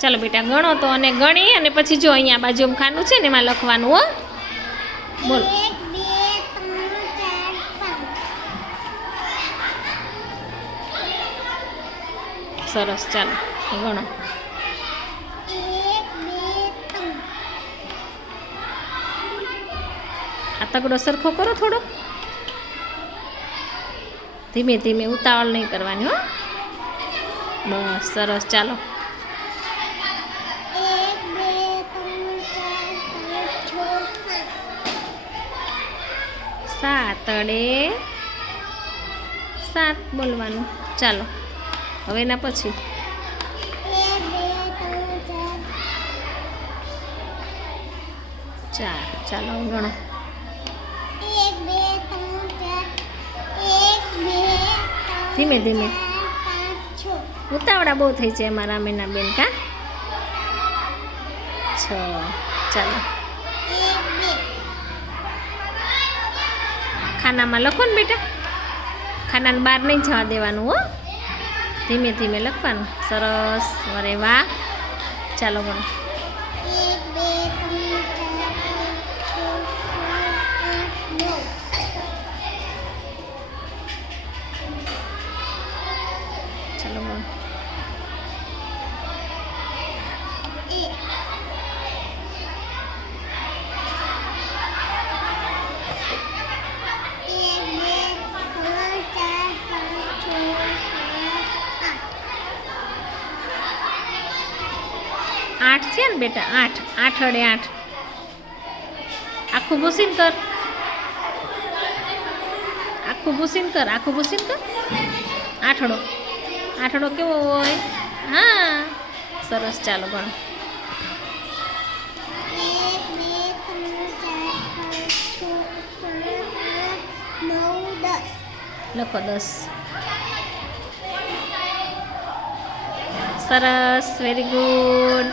ચાલો બેટા ગણો તો, અને ગણી અને પછી જો અહીંયા બાજુમાં ખાનું છે ને એમાં લખવાનું હો. બોલો. 1 2 3 4 5 સરસ, ચાલો ગણો. 1 2 3 આ તગડો સરખો કરો થોડો, ધીમે ધીમે, ઉતાવળ નહીં કરવાની હો. બસ સરસ, ચાલો. 7 અડે 7 બોલવાનું. ચાલો હવે એના પછી 4. ચાલો ગણો. 1 2 3 4 1 2 3 ધીમે ધીમે, 4 5 6 ઉતાવળા બહુ થઈ છે અમારા મેના બેન કા. 6. ચાલો 1 2 ખાનામાં લખો ને બેટા, ખાનાને બહાર નહીં જવા દેવાનું હો, ધીમે ધીમે લખવાનું. સરસ, અરે વાહ. ચાલો ગણો. 1 2 3 4 5 6 7 8 9 ચાલો ગણો. 8 છે ને બેટા, 8. 8 અડે 8. આખું ભૂસીને કર, આખું ભૂસીને કર, આખું ભૂસીને કર. આઠડો, આઠડો કેવો હોય? હા સરસ, ચાલો ગણો. 1 2 3 4 5 6 7 8 9 10 લખો 10. સરસ, વેરી ગુડ.